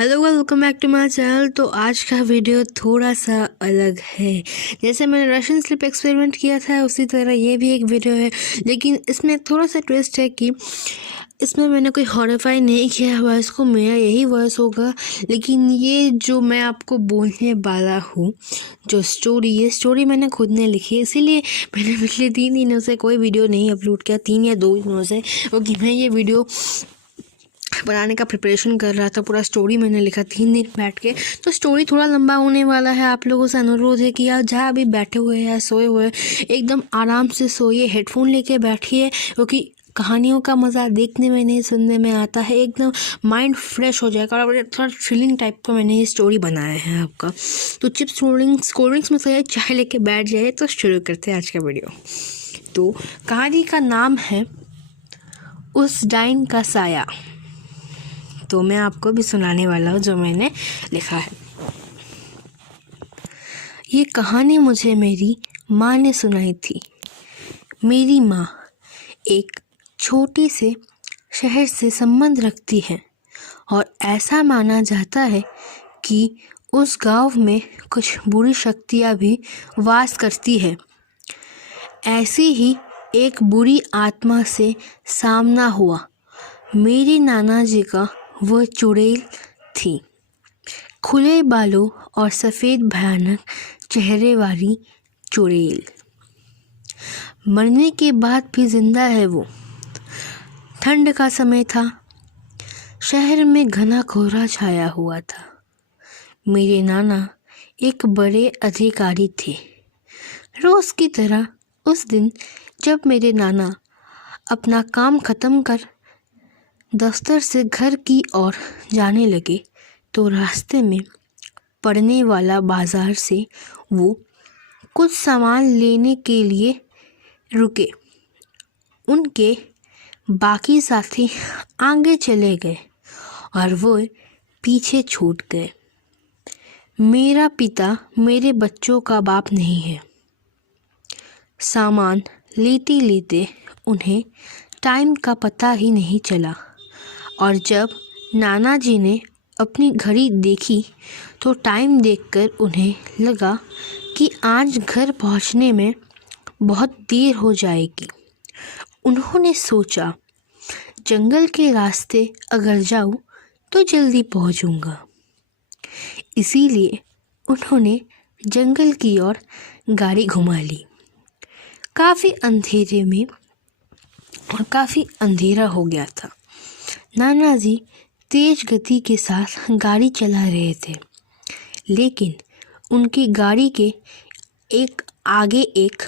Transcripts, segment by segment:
Hello welcome back to my channel. तो आज का वीडियो थोड़ा सा अलग है। जैसे मैंने रशियन स्लीप एक्सपेरिमेंट किया था उसी तरह ये भी एक वीडियो है, लेकिन इसमें थोड़ा सा ट्विस्ट है कि इसमें मैंने कोई हॉरिफाई नहीं किया है वॉइस को, मेरा यही वॉइस होगा। लेकिन ये जो मैं आपको बोलने वाला हूँ, जो ये स्टोरी मैंने खुद ने लिखी है, इसीलिए मैंने पिछले 3 दिनों से कोई वीडियो नहीं अपलोड किया, 3 या 2 दिनों से, क्योंकि मैं ये वीडियो बनाने का प्रिपरेशन कर रहा था। पूरा स्टोरी मैंने लिखा 3 दिन बैठ के, तो स्टोरी थोड़ा लंबा होने वाला है। आप लोगों से अनुरोध है कि आप जहाँ अभी बैठे हुए हैं, सोए हुए हैं, एकदम आराम से सोइए, हेडफोन लेके बैठिए, क्योंकि कहानियों का मज़ा देखने में नहीं सुनने में आता है। एकदम माइंड फ्रेश हो जाएगा और थोड़ा थ्रिलिंग टाइप का मैंने ये स्टोरी बनाया है आपका। तो चिप्स कोल्ड ड्रिंक्स में से चाय लेके बैठ जाइए। तो शुरू करते हैं आज का वीडियो। तो कहानी का नाम है उस डाइन का साया। तो मैं आपको भी सुनाने वाला हूँ जो मैंने लिखा है। ये कहानी मुझे मेरी माँ ने सुनाई थी। मेरी माँ एक छोटी से शहर से संबंध रखती है और ऐसा माना जाता है कि उस गांव में कुछ बुरी शक्तियाँ भी वास करती है। ऐसी ही एक बुरी आत्मा से सामना हुआ। मेरे नाना जी का वह चुड़ैल थी, खुले बालों और सफ़ेद भयानक चेहरे वाली चुड़ैल। मरने के बाद भी जिंदा है वो। ठंड का समय था, शहर में घना कोहरा छाया हुआ था। मेरे नाना एक बड़े अधिकारी थे। रोज़ की तरह उस दिन जब मेरे नाना अपना काम ख़त्म कर दफ्तर से घर की ओर जाने लगे, तो रास्ते में पड़ने वाला बाज़ार से वो कुछ सामान लेने के लिए रुके। उनके बाकी साथी आगे चले गए और वो पीछे छूट गए। मेरा पिता मेरे बच्चों का बाप नहीं है। सामान लेते लेते उन्हें टाइम का पता ही नहीं चला, और जब नाना जी ने अपनी घड़ी देखी तो टाइम देखकर उन्हें लगा कि आज घर पहुंचने में बहुत देर हो जाएगी। उन्होंने सोचा, जंगल के रास्ते अगर जाऊं तो जल्दी पहुंचूंगा। इसीलिए उन्होंने जंगल की ओर गाड़ी घुमा ली। काफ़ी अंधेरे में और काफ़ी अंधेरा हो गया था। नाना जी तेज गति के साथ गाड़ी चला रहे थे, लेकिन उनकी गाड़ी के आगे एक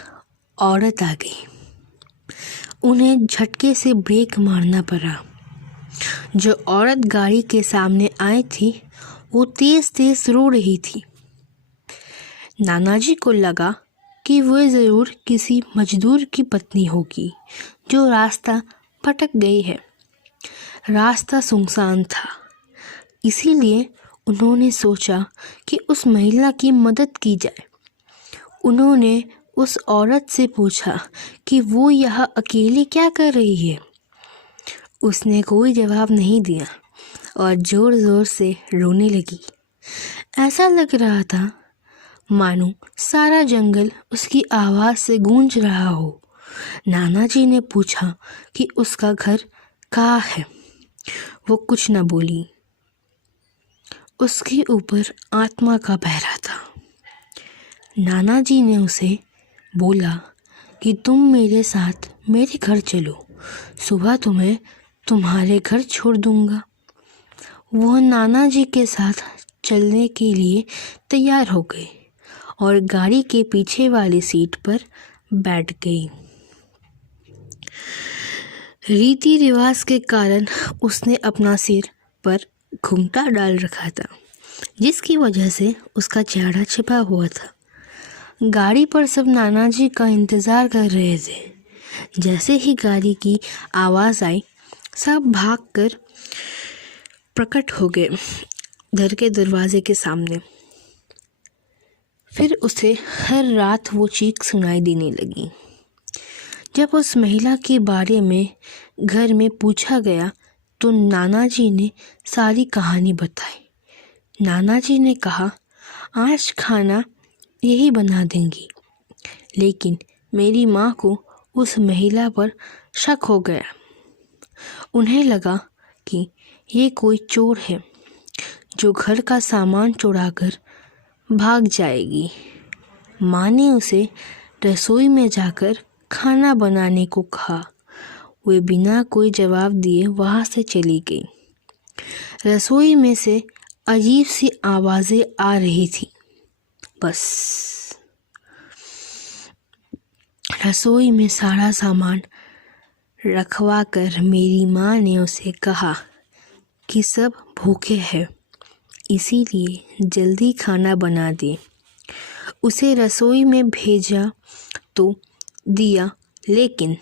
औरत आ गई। उन्हें झटके से ब्रेक मारना पड़ा। जो औरत गाड़ी के सामने आई थी वो तेज तेज रो रही थी। नाना जी को लगा कि वह ज़रूर किसी मजदूर की पत्नी होगी जो रास्ता भटक गई है। रास्ता सुनसान था, इसीलिए उन्होंने सोचा कि उस महिला की मदद की जाए। उन्होंने उस औरत से पूछा कि वो यहाँ अकेली क्या कर रही है। उसने कोई जवाब नहीं दिया और ज़ोर ज़ोर से रोने लगी। ऐसा लग रहा था मानो सारा जंगल उसकी आवाज़ से गूंज रहा हो। नाना जी ने पूछा कि उसका घर कहाँ है। वो कुछ न बोली। उसके ऊपर आत्मा का पहरा था। नाना जी ने उसे बोला कि तुम मेरे साथ मेरे घर चलो, सुबह तुम्हें तुम्हारे घर छोड़ दूंगा। वो नाना जी के साथ चलने के लिए तैयार हो गई और गाड़ी के पीछे वाली सीट पर बैठ गई। रीति रिवाज के कारण उसने अपना सिर पर घुंघटा डाल रखा था, जिसकी वजह से उसका चेहरा छिपा हुआ था। गाड़ी पर सब नाना जी का इंतज़ार कर रहे थे। जैसे ही गाड़ी की आवाज़ आई, सब भागकर प्रकट हो गए घर के दरवाजे के सामने। फिर उसे हर रात वो चीख सुनाई देने लगी। जब उस महिला के बारे में घर में पूछा गया तो नाना जी ने सारी कहानी बताई नाना जी ने कहा, आज खाना यही बना देंगी। लेकिन मेरी माँ को उस महिला पर शक हो गया। उन्हें लगा कि ये कोई चोर है जो घर का सामान चुराकर भाग जाएगी। माँ ने उसे रसोई में जाकर खाना बनाने को कहा। वे बिना कोई जवाब दिए वहाँ से चली गई। रसोई में से अजीब सी आवाज़ें आ रही थी। बस रसोई में सारा सामान रखवा कर मेरी माँ ने उसे कहा कि सब भूखे हैं, इसीलिए जल्दी खाना बना दे। उसे रसोई में भेजा तो दिया, लेकिन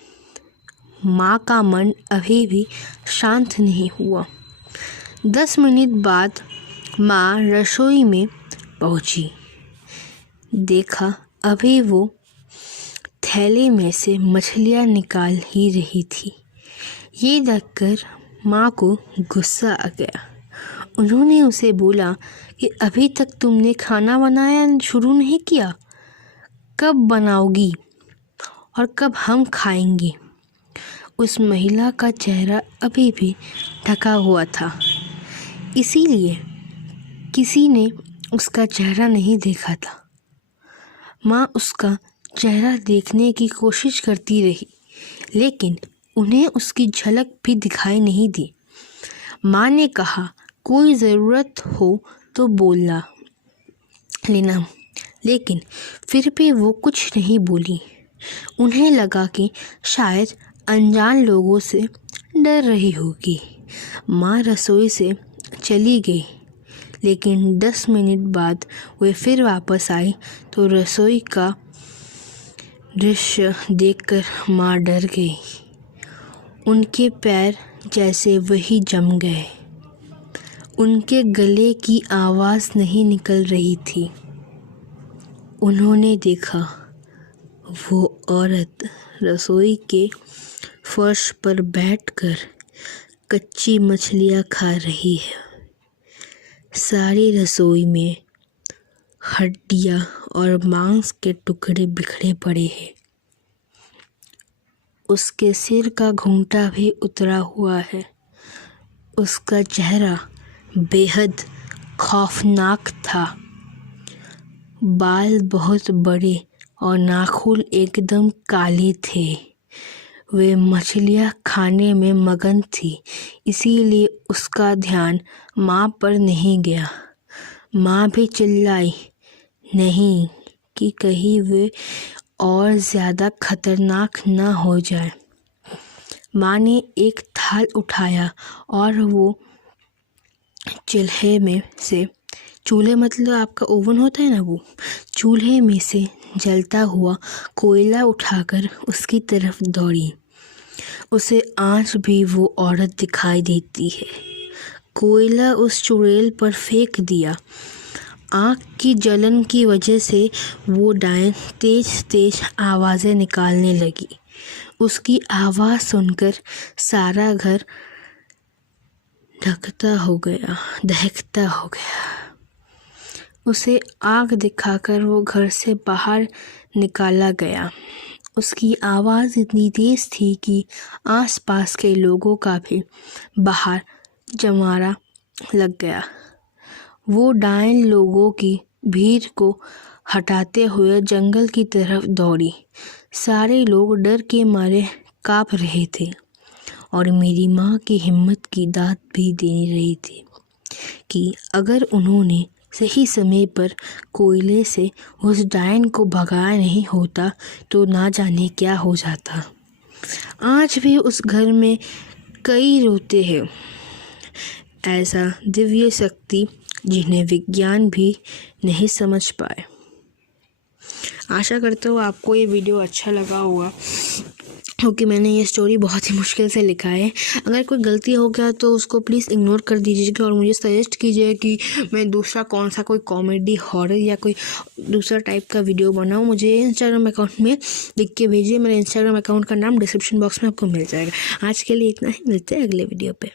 माँ का मन अभी भी शांत नहीं हुआ। 10 मिनट बाद माँ रसोई में पहुँची। देखा अभी वो थैले में से मछलियाँ निकाल ही रही थी। ये देखकर माँ को गुस्सा आ गया। उन्होंने उसे बोला कि अभी तक तुमने खाना बनाया शुरू नहीं किया, कब बनाओगी और कब हम खाएंगे? उस महिला का चेहरा अभी भी ढका हुआ था, इसीलिए किसी ने उसका चेहरा नहीं देखा था। माँ उसका चेहरा देखने की कोशिश करती रही, लेकिन उन्हें उसकी झलक भी दिखाई नहीं दी। माँ ने कहा, कोई ज़रूरत हो तो बोलना लेना, लेकिन फिर भी वो कुछ नहीं बोली। उन्हें लगा कि शायद अनजान लोगों से डर रही होगी। माँ रसोई से चली गई, लेकिन 10 मिनट बाद वे फिर वापस आई तो रसोई का दृश्य देखकर माँ डर गई। उनके पैर जैसे वही जम गए। उनके गले की आवाज़ नहीं निकल रही थी। उन्होंने देखा वो औरत रसोई के फर्श पर बैठकर कच्ची मछलियाँ खा रही है। सारी रसोई में हड्डियाँ और मांस के टुकड़े बिखरे पड़े हैं। उसके सिर का घूंघटा भी उतरा हुआ है। उसका चेहरा बेहद खौफनाक था। बाल बहुत बड़े और नाखून एकदम काले थे। वे मछलियाँ खाने में मगन थी, इसीलिए उसका ध्यान माँ पर नहीं गया। माँ भी चिल्लाई नहीं कि कहीं वे और ज़्यादा खतरनाक ना हो जाए। माँ ने एक थाल उठाया और वो चूल्हे मतलब आपका ओवन होता है ना, वो चूल्हे में से जलता हुआ कोयला उठाकर उसकी तरफ दौड़ी। उसे आज भी वो औरत दिखाई देती है। कोयला उस चुड़ैल पर फेंक दिया। आँख की जलन की वजह से वो डायन तेज तेज आवाज़ें निकालने लगी। उसकी आवाज़ सुनकर सारा घर दहकता हो गया। उसे आग दिखाकर वो घर से बाहर निकाला गया। उसकी आवाज़ इतनी तेज़ थी कि आसपास के लोगों का भी बाहर जमारा लग गया। वो डायन लोगों की भीड़ को हटाते हुए जंगल की तरफ दौड़ी। सारे लोग डर के मारे काँप रहे थे और मेरी माँ की हिम्मत की दाद भी दे रही थी कि अगर उन्होंने सही समय पर कोयले से उस डायन को भगाया नहीं होता तो ना जाने क्या हो जाता। आज भी उस घर में कई रोते हैं। ऐसा दिव्य शक्ति जिन्हें विज्ञान भी नहीं समझ पाए। आशा करता हूँ आपको ये वीडियो अच्छा लगा होगा, क्योंकि मैंने ये स्टोरी बहुत ही मुश्किल से लिखा है। अगर कोई गलती हो गया तो उसको प्लीज़ इग्नोर कर दीजिएगा और मुझे सजेस्ट कीजिए कि मैं दूसरा कौन सा कोई कॉमेडी, हॉरर या कोई दूसरा टाइप का वीडियो बनाऊँ। मुझे इंस्टाग्राम अकाउंट में लिख के भेजिए। मेरे इंस्टाग्राम अकाउंट का नाम डिस्क्रिप्शन बॉक्स में आपको मिल जाएगा। आज के लिए इतना ही, मिलते हैं अगले वीडियो पे।